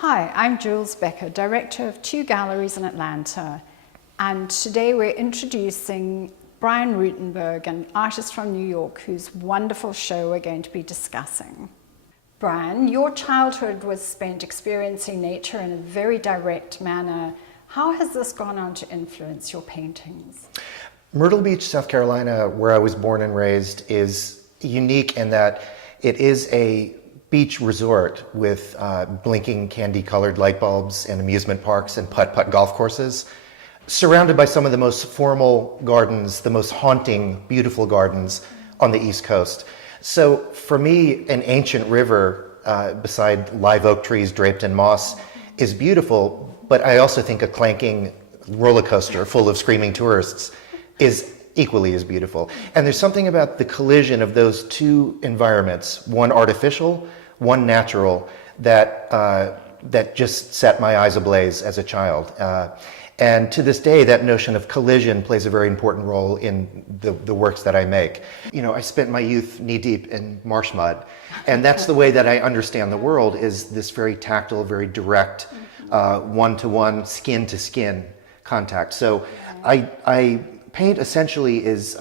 Hi, I'm Jules Bekker, Director of TEW Galleries in Atlanta, and today we're introducing Brian Rutenberg, an artist from New York whose wonderful show we're going to be discussing. Brian, your childhood was spent experiencing nature in a very direct manner. How has this gone on to influence your paintings? Myrtle Beach, South Carolina, where I was born and raised, is unique in that it is a beach resort with blinking candy-colored light bulbs and amusement parks and putt-putt golf courses, surrounded by some of the most formal gardens, the most haunting, beautiful gardens on the East Coast. So for me, an ancient river beside live oak trees draped in moss is beautiful, but I also think a clanking roller coaster full of screaming tourists is equally as beautiful. And there's something about the collision of those two environments, one artificial, one natural, that just set my eyes ablaze as a child. And to this day, that notion of collision plays a very important role in the works that I make. You know, I spent my youth knee-deep in marsh mud, and that's the way that I understand the world, is this very tactile, very direct, one-to-one, skin-to-skin contact. So I paint essentially is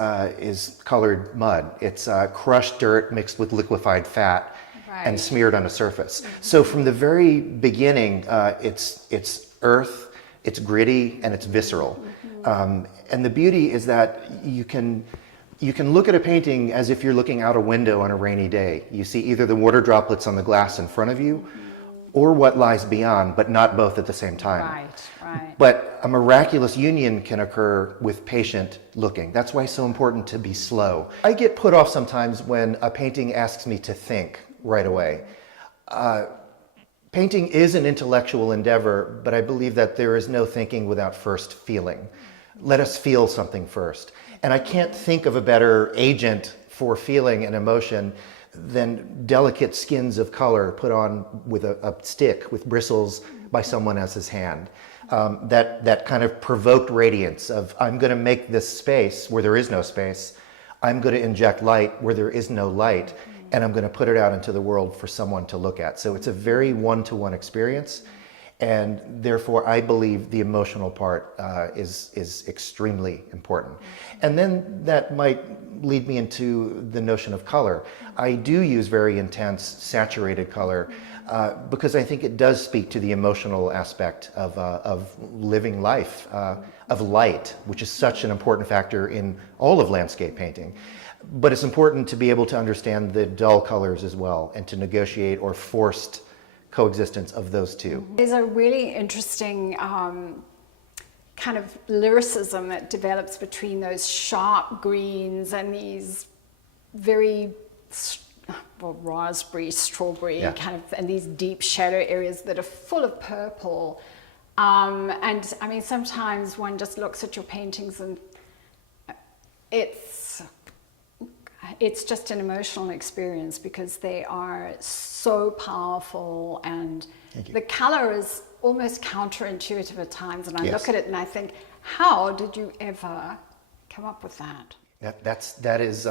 colored mud. It's crushed dirt mixed with liquefied fat and smeared on a surface. So from the very beginning, it's earth, it's gritty, and it's visceral. And the beauty is that you can look at a painting as if you're looking out a window on a rainy day. You see either the water droplets on the glass in front of you or what lies beyond, but not both at the same time. Right. But a miraculous union can occur with patient looking. That's why it's so important to be slow. I get put off sometimes when a painting asks me to think right away. Painting is an intellectual endeavor, but I believe that there is no thinking without first feeling. Let us feel something first. And I can't think of a better agent for feeling and emotion than delicate skins of color put on with a stick with bristles by someone else's hand. That kind of provoked radiance of, I'm going to make this space where there is no space. I'm going to inject light where there is no light, and I'm going to put it out into the world for someone to look at. So it's a very one-to-one experience, and therefore I believe the emotional part is extremely important. And then that might lead me into the notion of color. I do use very intense, saturated color because I think it does speak to the emotional aspect of living life, of light, which is such an important factor in all of landscape painting. But it's important to be able to understand the dull colors as well, and to negotiate or forced coexistence of those two. There's a really interesting kind of lyricism that develops between those sharp greens and these very raspberry, strawberry kind of, and these deep shadow areas that are full of purple. And I mean, sometimes one just looks at your paintings and it's just an emotional experience because they are so powerful, and the color is almost counterintuitive at times, and I look at it and I think, how did you ever come up with that? That is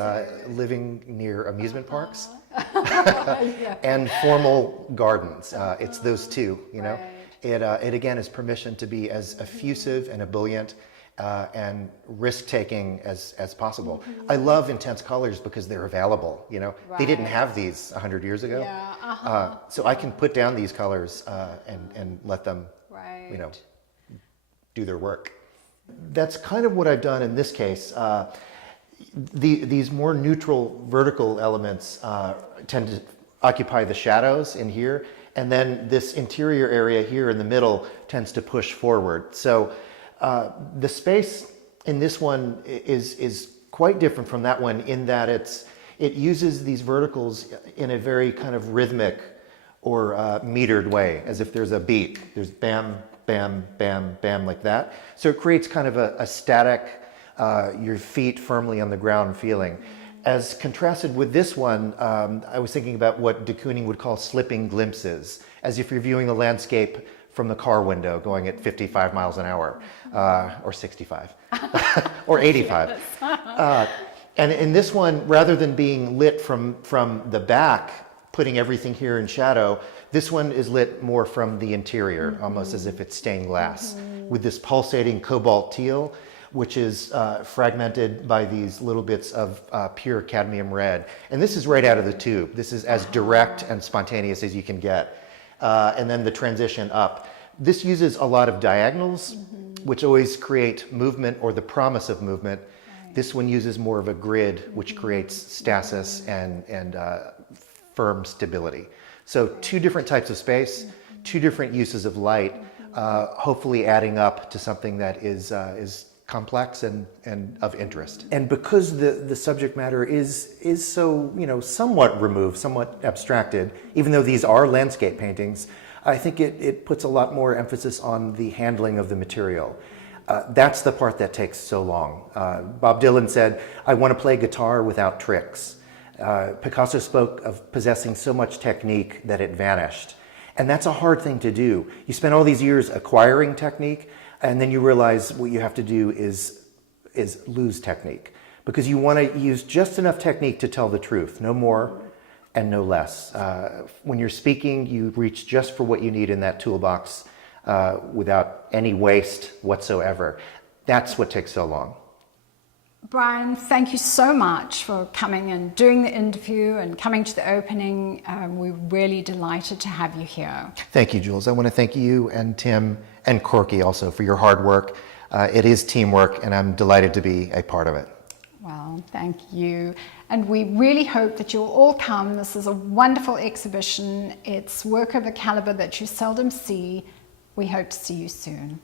living near amusement parks and formal gardens. It's those two, you know. It again is permission to be as effusive and ebullient and risk-taking as possible. I love intense colors because they're available, you know. They didn't have these 100 years ago. So I can put down these colors and let them, you know, do their work. That's kind of what I've done in this case. These more neutral vertical elements tend to occupy the shadows in here, and then this interior area here in the middle tends to push forward. So the space in this one is quite different from that one in that it uses these verticals in a very kind of rhythmic or metered way, as if there's a beat. There's bam, bam, bam, bam, like that. So it creates kind of a static, your feet firmly on the ground feeling. As contrasted with this one, I was thinking about what de Kooning would call slipping glimpses, as if you're viewing the landscape from the car window going at 55 miles an hour, or 65, or 85. And in this one, rather than being lit from the back, putting everything here in shadow. This one is lit more from the interior, almost as if it's stained glass, with this pulsating cobalt teal, which is fragmented by these little bits of pure cadmium red. And this is right out of the tube. This is as direct and spontaneous as you can get. And then the transition up. This uses a lot of diagonals, which always create movement or the promise of movement. This one uses more of a grid, which creates stasis and firm stability. So two different types of space, two different uses of light, hopefully adding up to something that is complex and of interest. And because the subject matter is so, somewhat removed, somewhat abstracted, even though these are landscape paintings, I think it puts a lot more emphasis on the handling of the material. That's the part that takes so long. Bob Dylan said, "I want to play guitar without tricks." Picasso spoke of possessing so much technique that it vanished. And that's a hard thing to do. You spend all these years acquiring technique, and then you realize what you have to do is lose technique. Because you want to use just enough technique to tell the truth, no more and no less. When you're speaking, you reach just for what you need in that toolbox without any waste whatsoever. That's what takes so long. Brian, thank you so much for coming and doing the interview and coming to the opening. We're really delighted to have you here. Thank you, Jules. I want to thank you and Tim and Corky also for your hard work. It is teamwork, and I'm delighted to be a part of it. Well, thank you. And we really hope that you'll all come. This is a wonderful exhibition. It's work of a caliber that you seldom see. We hope to see you soon.